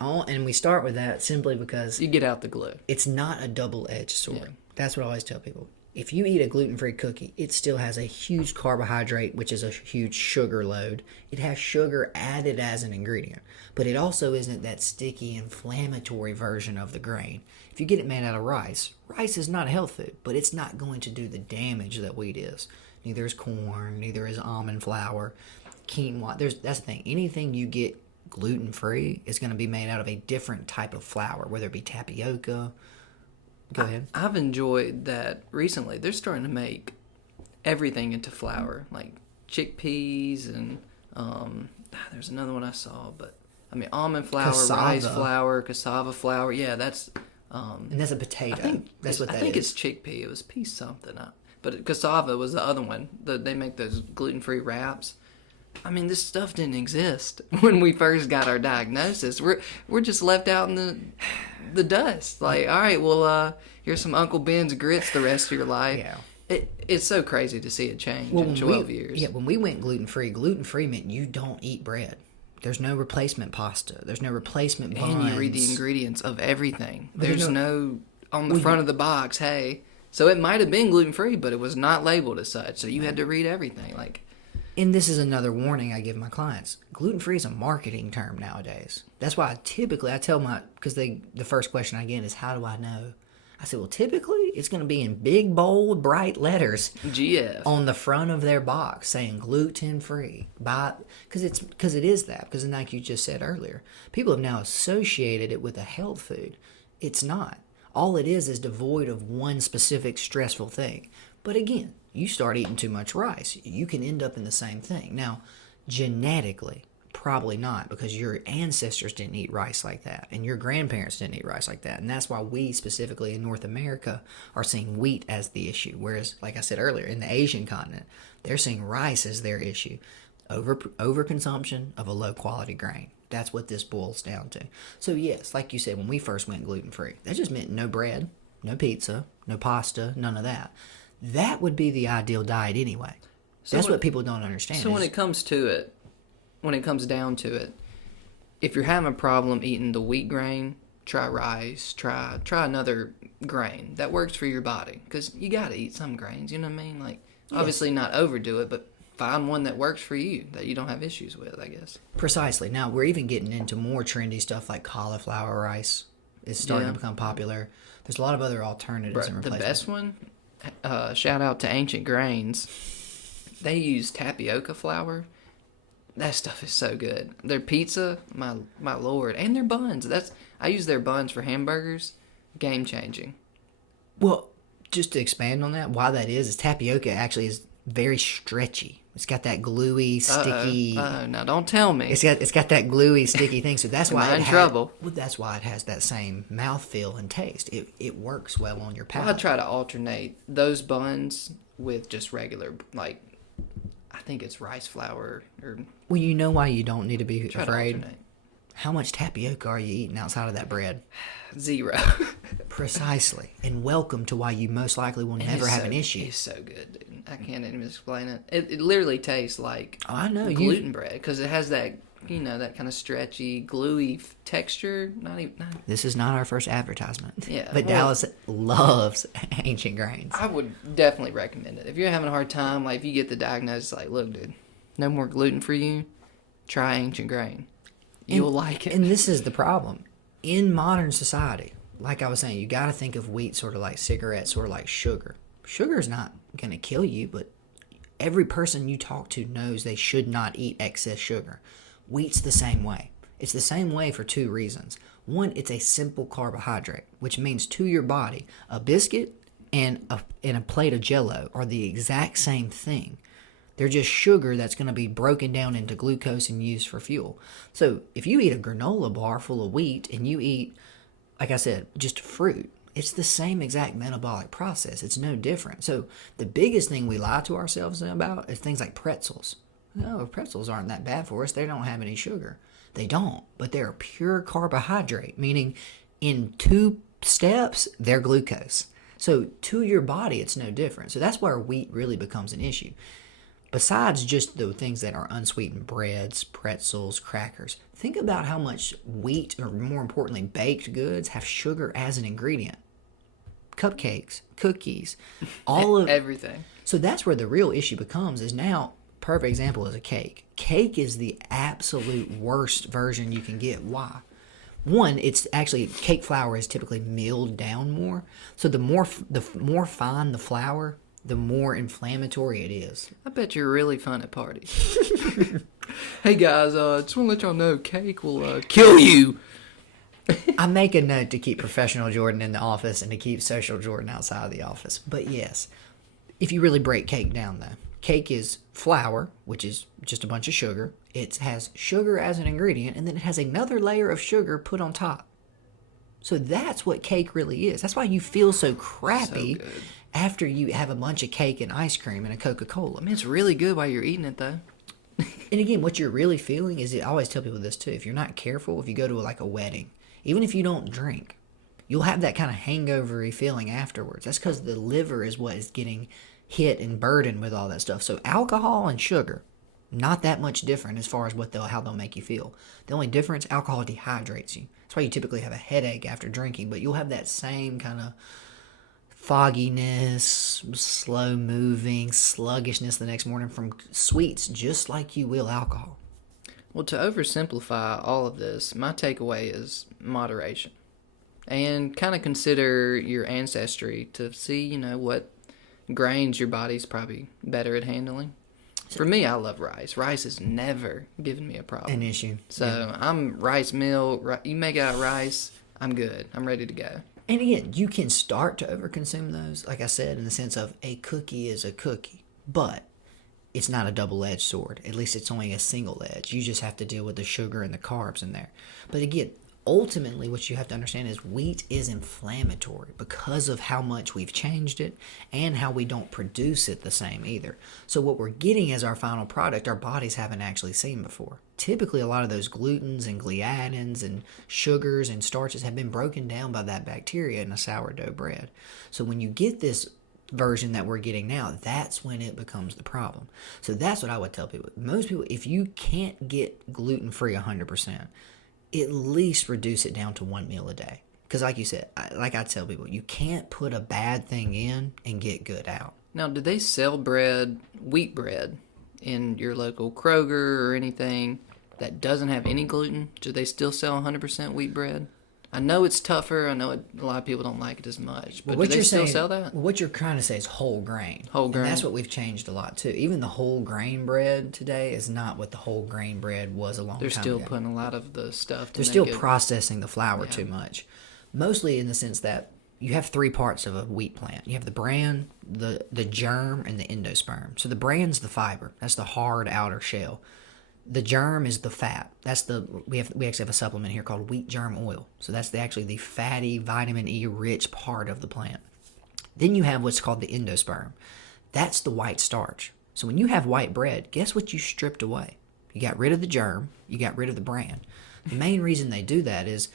And we start with that simply because You get out the glue. it's not a double-edged sword. Yeah. That's what I always tell people. If you eat a gluten-free cookie, it still has a huge carbohydrate, which is a huge sugar load. It has sugar added as an ingredient, but it also isn't that sticky, inflammatory version of the grain. If you get it made out of rice, rice is not a health food, but it's not going to do the damage that wheat is. Neither is corn, neither is almond flour, quinoa. That's the thing. Anything you get gluten-free is going to be made out of a different type of flour, whether it be tapioca. Go ahead. I've enjoyed that recently. They're starting to make everything into flour, like chickpeas and there's another one I saw, but I mean almond flour, Cassava. rice flour, cassava flour. Yeah, that's And that's a potato. I think That's what that is. I think it's chickpea. It was pea something. But cassava was the other one. They make those gluten-free wraps. I mean, this stuff didn't exist when we first got our diagnosis. We're just left out in the dust. Like, all right, well, here's some Uncle Ben's grits the rest of your life. Yeah. It's so crazy to see it change in 12 years. Yeah, when we went gluten-free meant you don't eat bread. There's no replacement pasta. There's no replacement buns. And you read the ingredients of everything. There's no on the front of the box, hey, So it might have been gluten free, but it was not labeled as such. So you had to read everything. Like, And this is another warning I give my clients. Gluten-free is a marketing term nowadays. That's why I tell because the first question I get is, how do I know? I said, well, typically it's going to be in big, bold, bright letters GF. on the front of their box saying gluten-free. Because it is that. Because like you just said earlier, people have now associated it with a health food. It's not. All it is devoid of one specific stressful thing. But again, you start eating too much rice, you can end up in the same thing. Now, genetically, probably not, because your ancestors didn't eat rice like that, and your grandparents didn't eat rice like that. And that's why we, specifically in North America, are seeing wheat as the issue. Whereas, like I said earlier, in the Asian continent, they're seeing rice as their issue. Overconsumption of a low-quality grain. That's what this boils down to. So yes, like you said, when we first went gluten-free, that just meant no bread, no pizza, no pasta, none of that. That would be the ideal diet anyway. That's what people don't understand. So when it comes down to it, if you're having a problem eating the wheat grain, try rice, try another grain that works for your body. Because you got to eat some grains, you know what I mean? Like, obviously not overdo it, but find one that works for you, that you don't have issues with, I guess. Precisely. Now, we're even getting into more trendy stuff like cauliflower rice is starting to become popular. There's a lot of other alternatives and The replacements. best one, shout out to Ancient Grains. They use tapioca flour. That stuff is so good. Their pizza, my lord, and their buns. I use their buns for hamburgers. Game changing. Well, just to expand on that, why that is tapioca actually is very stretchy. It's got that gluey, sticky. Now don't tell me. It's got that gluey, sticky thing. So that's why I'm in trouble. Well, that's why it has that same mouthfeel and taste. It works well on your palate. Well, I try to alternate those buns with just regular, like, I think it's rice flour or. Well, you know why you don't need to be Try afraid. to alternate. How much tapioca are you eating outside of that bread? 0. Precisely. And welcome to why you most likely will never have an issue. It's so good, dude. I can't even explain it. It literally tastes like I know gluten bread because it has that, that kind of stretchy, gluey texture. This is not our first advertisement. Yeah, But Dallas loves Ancient Grains. I would definitely recommend it. If you're having a hard time, like if you get the diagnosis, like, look, dude, no more gluten for you, try Ancient Grain. You'll like it. And this is the problem. In modern society, like I was saying, you got to think of wheat sort of like cigarettes, sort of like sugar. Sugar is not going to kill you, but every person you talk to knows they should not eat excess sugar. Wheat's the same way. It's the same way for 2 reasons. One, it's a simple carbohydrate, which means to your body, a biscuit and a plate of Jell-O are the exact same thing. They're just sugar that's going to be broken down into glucose and used for fuel. So if you eat a granola bar full of wheat and you eat, like I said, just fruit, it's the same exact metabolic process. It's no different. So the biggest thing we lie to ourselves about is things like pretzels. No, pretzels aren't that bad for us. They don't have any sugar. They don't, but they're pure carbohydrate, meaning in 2 steps, they're glucose. So to your body, it's no different. So that's where wheat really becomes an issue. Besides just the things that are unsweetened breads, pretzels, crackers, think about how much wheat, or more importantly, baked goods, have sugar as an ingredient. Cupcakes, cookies, all of everything. So that's where the real issue becomes. Is now, perfect example is a cake. Cake is the absolute worst version you can get. Why? One, it's actually cake flour is typically milled down more. So the more fine the flour, the more inflammatory it is. I bet you're really fun at parties. Hey guys, just want to let y'all know cake will kill you. I make a note to keep professional Jordan in the office and to keep social Jordan outside of the office. But yes, if you really break cake down though, cake is flour, which is just a bunch of sugar. It has sugar as an ingredient, and then it has another layer of sugar put on top. So that's what cake really is. That's why you feel so crappy after you have a bunch of cake and ice cream and a Coca-Cola. I mean, it's really good while you're eating it, though. And again, what you're really feeling is, I always tell people this too, if you're not careful, if you go to like a wedding, even if you don't drink, you'll have that kind of hangover-y feeling afterwards. That's because the liver is what is getting hit and burdened with all that stuff. So alcohol and sugar, not that much different as far as how they'll make you feel. The only difference, alcohol dehydrates you. That's why you typically have a headache after drinking, but you'll have that same kind of fogginess, slow moving, sluggishness the next morning from sweets, just like you will alcohol. Well, to oversimplify all of this, my takeaway is moderation. And kind of consider your ancestry to see, what grains your body's probably better at handling. For me, I love rice. Rice has never given me a problem. An issue. So I'm rice meal. You make it out of rice, I'm good. I'm ready to go. And again, you can start to overconsume those, like I said, in the sense of a cookie is a cookie. But it's not a double-edged sword. At least it's only a single edge. You just have to deal with the sugar and the carbs in there. But again, ultimately what you have to understand is wheat is inflammatory because of how much we've changed it and how we don't produce it the same either. So what we're getting as our final product, our bodies haven't actually seen before. Typically a lot of those glutens and gliadins and sugars and starches have been broken down by that bacteria in a sourdough bread. So when you get this version that we're getting now, that's when it becomes the problem. So that's what I would tell people. Most people, if you can't get gluten-free 100%, at least reduce it down to one meal a day. Because like you said, like I tell people, you can't put a bad thing in and get good out. Now, do they sell bread, wheat bread, in your local Kroger or anything that doesn't have any gluten? Do they still sell 100% wheat bread? I know it's tougher. I know a lot of people don't like it as much. But do they still sell that? What you're trying to say is whole grain. Whole grain. And that's what we've changed a lot too. Even the whole grain bread today is not what the whole grain bread was a long time ago. They're still putting a lot of the stuff to They're still processing the flour too much. Mostly in the sense that you have three parts of a wheat plant. You have the bran, the germ, and the endosperm. So the bran's the fiber. That's the hard outer shell. The germ is the fat. We actually have a supplement here called wheat germ oil. So that's actually the fatty, vitamin E rich part of the plant. Then you have what's called the endosperm. That's the white starch. So when you have white bread, guess what you stripped away? You got rid of the germ, you got rid of the bran. The main reason they do that is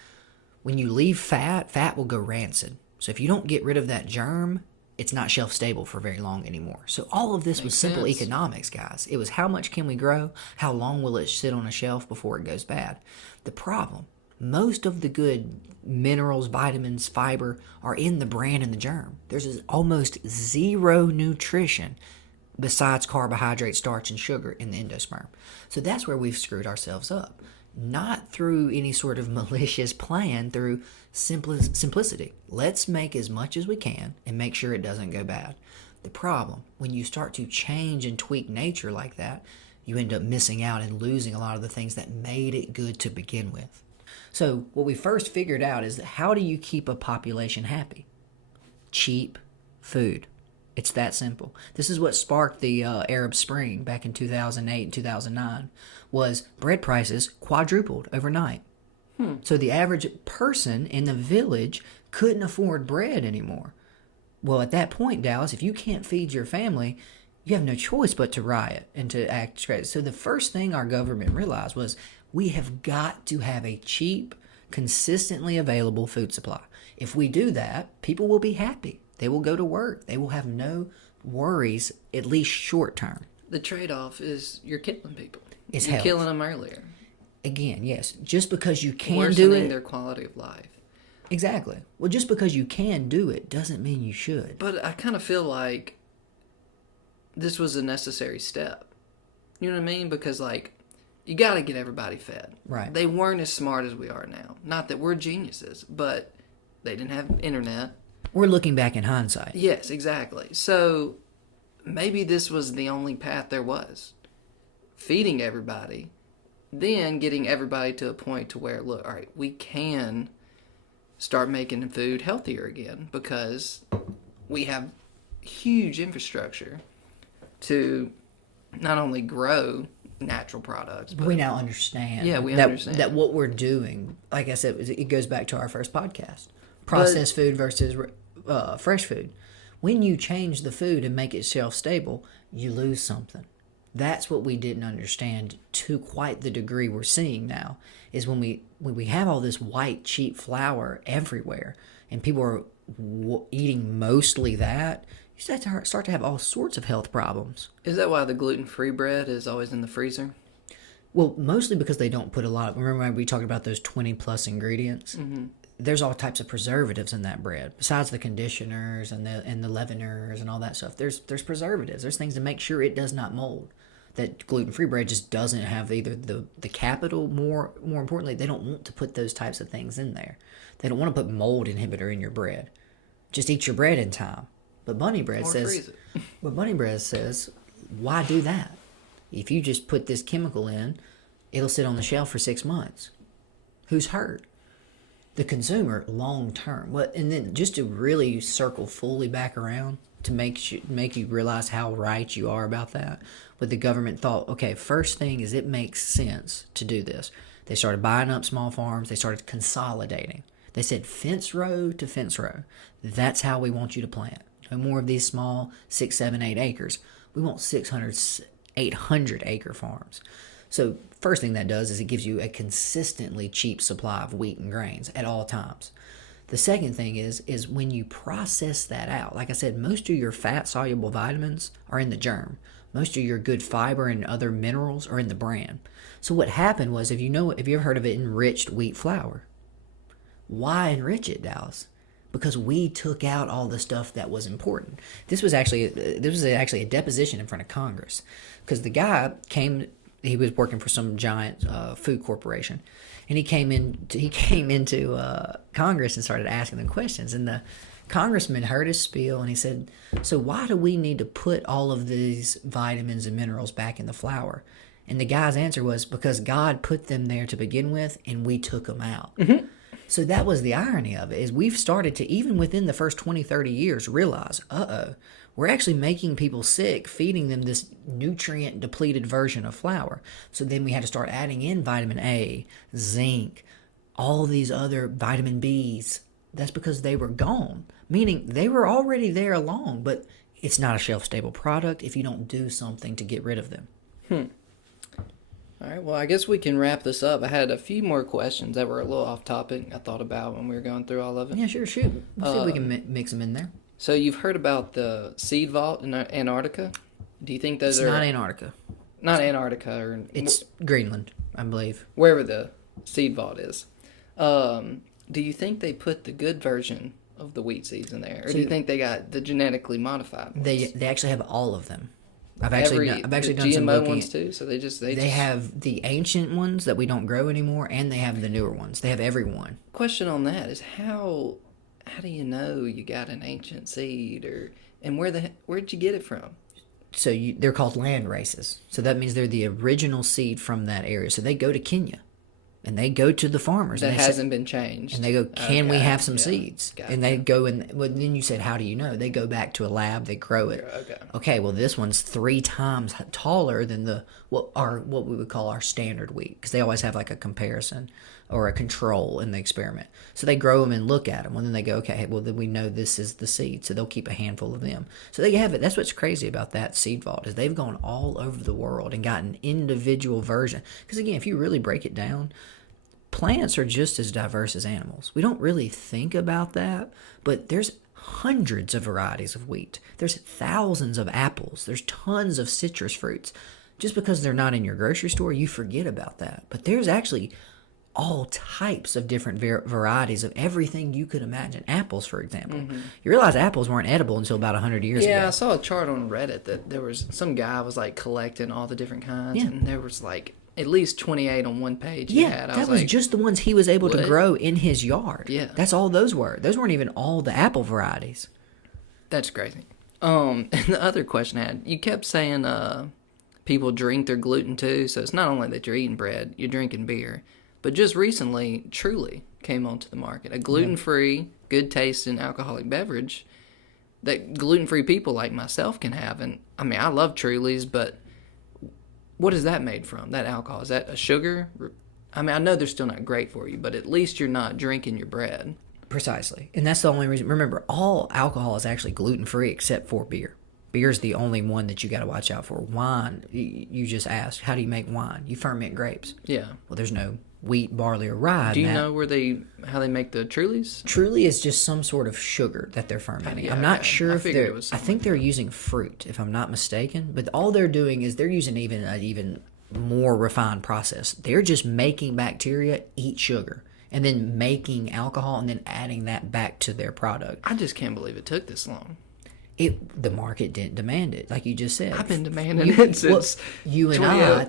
when you leave fat will go rancid. So if you don't get rid of that germ, it's not shelf stable for very long anymore. So all of this was simple economics, guys. It was how much can we grow? How long will it sit on a shelf before it goes bad? The problem, most of the good minerals, vitamins, fiber are in the bran and the germ. There's almost zero nutrition besides carbohydrate, starch, and sugar in the endosperm. So that's where we've screwed ourselves up. Not through any sort of malicious plan, through simplicity. Let's make as much as we can and make sure it doesn't go bad. The problem, when you start to change and tweak nature like that, you end up missing out and losing a lot of the things that made it good to begin with. So what we first figured out is that how do you keep a population happy? Cheap food. It's that simple. This is what sparked the Arab Spring back in 2008 and 2009, was bread prices quadrupled overnight. So the average person in the village couldn't afford bread anymore. Well, at that point, Dallas, if you can't feed your family, you have no choice but to riot and to act crazy. So the first thing our government realized was we have got to have a cheap, consistently available food supply. If we do that, people will be happy. They will go to work. They will have no worries, at least short term. The trade-off is you're killing people. It's you're health. killing them earlier. Again, yes. Just because you can do Worsening it. their quality of life. Exactly. Well, just because you can do it doesn't mean you should. But I kind of feel like this was a necessary step. You know what I mean? Because, you got to get everybody fed. Right. They weren't as smart as we are now. Not that we're geniuses, but they didn't have internet. We're looking back in hindsight. Yes, exactly. So maybe this was the only path there was. Feeding everybody, then getting everybody to a point to where, look, all right, we can start making food healthier again because we have huge infrastructure to not only grow natural products, but we now understand. Yeah, we understand. That what we're doing, like I said, it goes back to our first podcast. Processed food versus fresh food. When you change the food and make it shelf stable, you lose something. That's what we didn't understand to quite the degree we're seeing now, is when we have all this white, cheap flour everywhere and people are eating mostly that, you start to have all sorts of health problems. Is that why the gluten-free bread is always in the freezer? Well, mostly because they don't put a lot of... Remember we talked about those 20-plus ingredients? Mm-hmm. there's all types of preservatives in that bread. Besides the conditioners and the leaveners and all that stuff, there's preservatives. There's things to make sure it does not mold. That gluten-free bread just doesn't have either the capital. More importantly, they don't want to put those types of things in there. They don't want to put mold inhibitor in your bread. Just eat your bread in time. But Bunny Bread says, why do that? If you just put this chemical in, it'll sit on the shelf for 6 months. Who's hurt? The consumer long term. What? And then just to really circle fully back around to make you realize how right you are about that. What the government thought, okay, first thing is it makes sense to do this. They started buying up small farms. They started consolidating. They said fence row to fence row. That's how we want you to plant. No more of these small 6, 7, 8 acres. We want 600, 800 acre farms. So first thing that does is it gives you a consistently cheap supply of wheat and grains at all times. The second thing is when you process that out, like I said, most of your fat-soluble vitamins are in the germ. Most of your good fiber and other minerals are in the bran. So what happened was, if you ever heard of it, enriched wheat flour? Why enrich it, Dallas? Because we took out all the stuff that was important. This was actually a deposition in front of Congress, because the guy came. He was working for some giant food corporation, and he came into Congress and started asking them questions. And the congressman heard his spiel, and he said, "So why do we need to put all of these vitamins and minerals back in the flour?" And the guy's answer was, "Because God put them there to begin with, and we took them out." Mm-hmm. So that was the irony of it, is we've started to, even within the first 20, 30 years, realize, we're actually making people sick, feeding them this nutrient-depleted version of flour. So then we had to start adding in vitamin A, zinc, all these other vitamin Bs. That's because they were gone, meaning they were already there along, but it's not a shelf-stable product if you don't do something to get rid of them. All right, well, I guess we can wrap this up. I had a few more questions that were a little off topic I thought about when we were going through all of it. Yeah, sure, shoot. Let's see if we can mix them in there. So you've heard about the seed vault in Antarctica? Do you think those It's are... not Antarctica. Not Antarctica. It's Greenland, I believe. Wherever the seed vault is. Do you think they put the good version of the wheat seeds in there? Or do you think they got the genetically modified ones? They actually have all of them. I've actually done GMO some looking. ones too, so they have the ancient ones that we don't grow anymore, and they have the newer ones. They have every one. Question on that is how do you know you got an ancient seed, and where'd you get it from? So they're called land races. So that means they're the original seed from that area. So they go to Kenya, and they go to the farmers. That hasn't been changed. And they go, can we have some seeds? Gotcha. And they go then you said, how do you know? They go back to a lab, they grow it. Okay, well, this one's 3 times taller than what we would call our standard wheat, because they always have like a comparison or a control in the experiment. So they grow them and look at them, and then they go, okay, well, then we know this is the seed, so they'll keep a handful of them. So they have it. That's what's crazy about that seed vault, is they've gone all over the world and gotten individual version. Because again, if you really break it down, plants are just as diverse as animals. We don't really think about that, but there's hundreds of varieties of wheat. There's thousands of apples. There's tons of citrus fruits. Just because they're not in your grocery store, you forget about that. But there's actually all types of different varieties of everything you could imagine. Apples, for example. Mm-hmm. You realize apples weren't edible until about 100 years ago. Yeah, I saw a chart on Reddit that there was some guy was like collecting all the different kinds, and there was like at least 28 on one page. That was just the ones he was able to grow in his yard. Yeah. That's all those were. Those weren't even all the apple varieties. That's crazy. And the other question I had, you kept saying people drink their gluten too, so it's not only that you're eating bread, you're drinking beer. But just recently, Truly came onto the market, a gluten-free, good-tasting alcoholic beverage that gluten-free people like myself can have. And, I mean, I love Truly's, but what is that made from, that alcohol? Is that a sugar? I mean, I know they're still not great for you, but at least you're not drinking your bread. Precisely. And that's the only reason. Remember, all alcohol is actually gluten-free except for beer. Beer is the only one that you got to watch out for. Wine, you just asked, how do you make wine? You ferment grapes. Yeah. Well, there's no wheat, barley, or rye. Do you know how they make the Trulies? Truly is just some sort of sugar that they're fermenting. I'm not sure if they're. I think they're using fruit, if I'm not mistaken. But all they're doing is they're using even more refined process. They're just making bacteria eat sugar, and then making alcohol and then adding that back to their product. I just can't believe it took this long. The market didn't demand it, like you just said. I've been demanding it since you and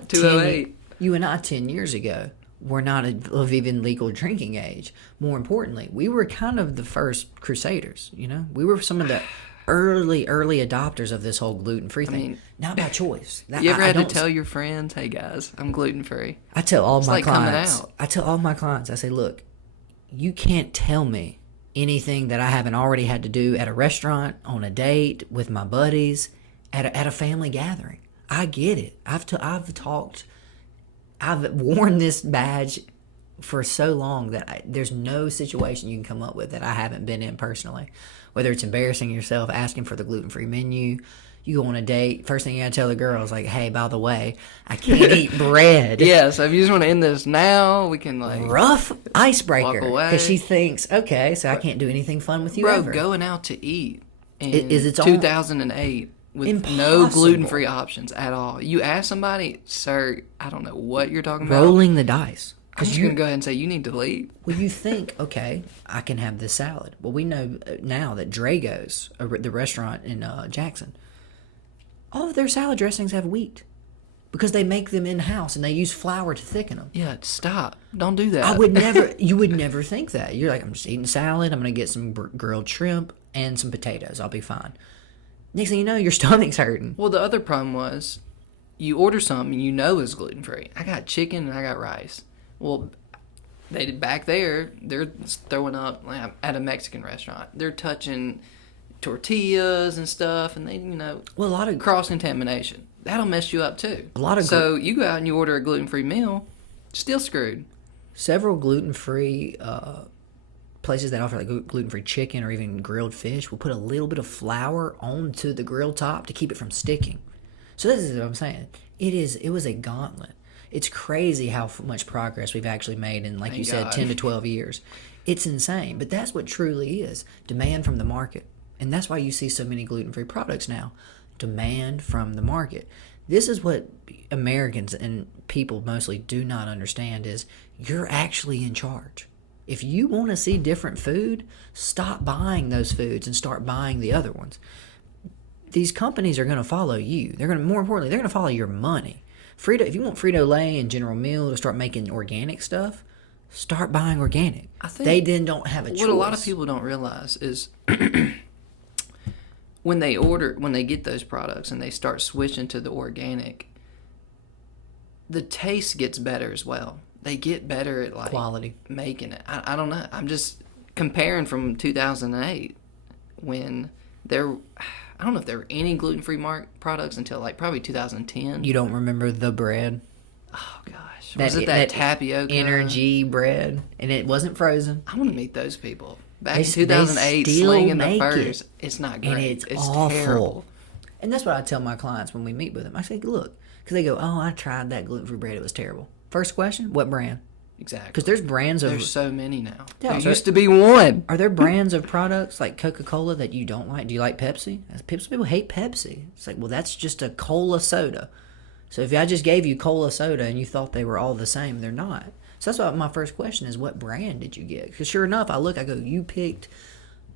2008. You and I 10 years ago were not of even legal drinking age. More importantly, we were kind of the first crusaders. We were some of the early adopters of this whole gluten-free thing. Not by choice. You ever had to tell your friends, "Hey guys, I'm gluten-free"? I tell all my clients. Coming out. I tell all my clients. I say, look, you can't tell me anything that I haven't already had to do at a restaurant, on a date, with my buddies, at a family gathering. I get it. I've worn this badge for so long that there's no situation you can come up with that I haven't been in personally. Whether it's embarrassing yourself, asking for the gluten-free menu, you go on a date, first thing you gotta tell the girl is like, hey, by the way, I can't eat bread. Yeah, so if you just want to end this now, we can rough icebreaker. walk away. Because she thinks, okay, so I can't do anything fun with you ever. Going out to eat in It's 2008 with impossible. No gluten-free options at all. You ask somebody, sir, I don't know what you're talking about. Rolling the dice. I'm just going to go ahead and say, you need to leave. Well, you think, okay, I can have this salad. Well, we know now that Drago's, the restaurant in Jackson, all of their salad dressings have wheat because they make them in-house and they use flour to thicken them. Yeah, stop. Don't do that. You would never think that. You're like, I'm just eating salad. I'm going to get some grilled shrimp and some potatoes. I'll be fine. Next thing you know, your stomach's hurting. Well, the other problem was you order something you know is gluten-free. I got chicken and I got rice. Well, back there, they're throwing up at a Mexican restaurant. They're touching tortillas and stuff, and they, a lot of cross-contamination. That'll mess you up too. So you go out and you order a gluten-free meal, still screwed. Several gluten-free places that offer like gluten-free chicken or even grilled fish will put a little bit of flour onto the grill top to keep it from sticking. So this is what I'm saying. It was a gauntlet. It's crazy how much progress we've actually made in, like you said, 10 to 12 years. It's insane. But that's what truly is demand from the market. And that's why you see so many gluten-free products now. Demand from the market. This is what Americans and people mostly do not understand is you're actually in charge. If you want to see different food, stop buying those foods and start buying the other ones. These companies are going to follow you. More importantly, they're going to follow your money. If you want Frito-Lay and General Mills to start making organic stuff, start buying organic. I think they then don't have a choice. What a lot of people don't realize is when they get those products and they start switching to the organic, the taste gets better as well. They get better at quality making it. I don't know. I'm just comparing from 2008 when I don't know if there were any gluten-free products until probably 2010. You don't remember the bread? Oh gosh, was it that tapioca energy bread? And it wasn't frozen. I want to meet those people. Back in 2008, slinging the furs. It's not great. And it's awful. Terrible. And that's what I tell my clients when we meet with them. I say, look, because they go, oh, I tried that gluten-free bread. It was terrible. First question, what brand? Exactly. Because there's brands of... There's so many now. Yeah, there used to be one. Are there brands of products like Coca-Cola that you don't like? Do you like Pepsi? People hate Pepsi. It's like, well, that's just a cola soda. So if I just gave you cola soda and you thought they were all the same, they're not. So that's why my first question is, what brand did you get? Because sure enough, I go, you picked,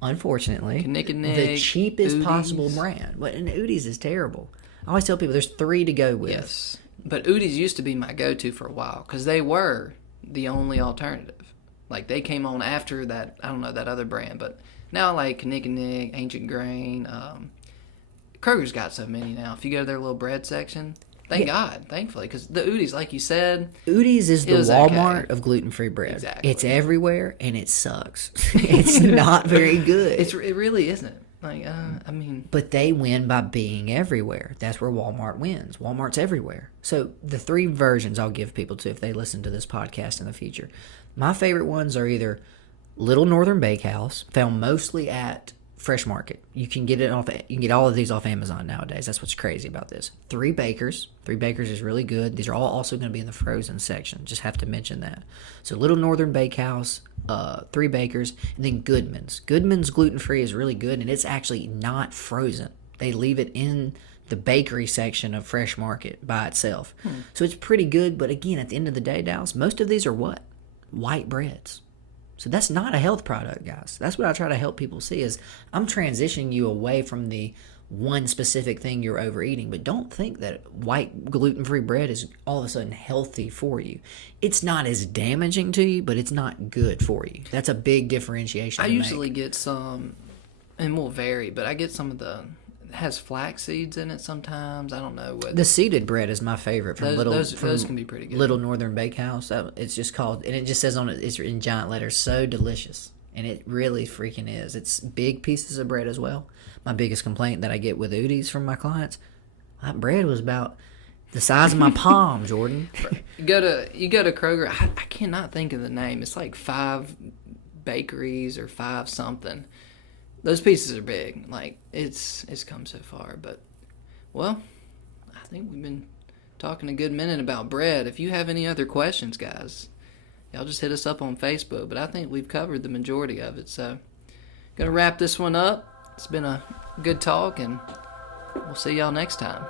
unfortunately, the cheapest Udi's. Possible brand. And Udi's is terrible. I always tell people there's 3 to go with. Yes. But Udi's used to be my go-to for a while because they were the only alternative. Like, they came on after that, I don't know, that other brand. But now, like, Nick and Nick, Ancient Grain, Kroger's got so many now. If you go to their little bread section, thank God, thankfully. Because the Udi's, like you said... Udi's is the Walmart of gluten-free bread. Exactly. It's everywhere, and it sucks. It's not very good. It really isn't. But they win by being everywhere. That's where Walmart wins. Walmart's everywhere. So the 3 versions I'll give people to if they listen to this podcast in the future. My favorite ones are either Little Northern Bakehouse, found mostly at Fresh Market. You can get all of these off Amazon nowadays. That's what's crazy about this. 3 Bakers. 3 Bakers is really good. These are all also going to be in the frozen section. Just have to mention that. So Little Northern Bakehouse, 3 Bakers, and then Goodman's. Goodman's gluten-free is really good, and it's actually not frozen. They leave it in the bakery section of Fresh Market by itself. So it's pretty good, but again, at the end of the day, Dallas, most of these are what? White breads. So that's not a health product, guys. That's what I try to help people see is I'm transitioning you away from the one specific thing you're overeating, but don't think that white gluten-free bread is all of a sudden healthy for you. It's not as damaging to you, but it's not good for you. That's a big differentiation I to usually make. get some, and will vary, but I get some of the, it has flax seeds in it sometimes. I don't know what. The seeded bread is my favorite from Those can be pretty good. Little Northern Bakehouse. It's just called, and it just says on it, it's in giant letters, so delicious. And it really freaking is. It's big pieces of bread as well. My biggest complaint that I get with Udi's from my clients, that bread was about the size of my palm, Jordan. You go to Kroger. I cannot think of the name. It's like 5 bakeries or 5 something. Those pieces are big. Like it's come so far, but well, I think we've been talking a good minute about bread. If you have any other questions, guys, y'all just hit us up on Facebook. But I think we've covered the majority of it. So, gonna wrap this one up. It's been a good talk, and we'll see y'all next time.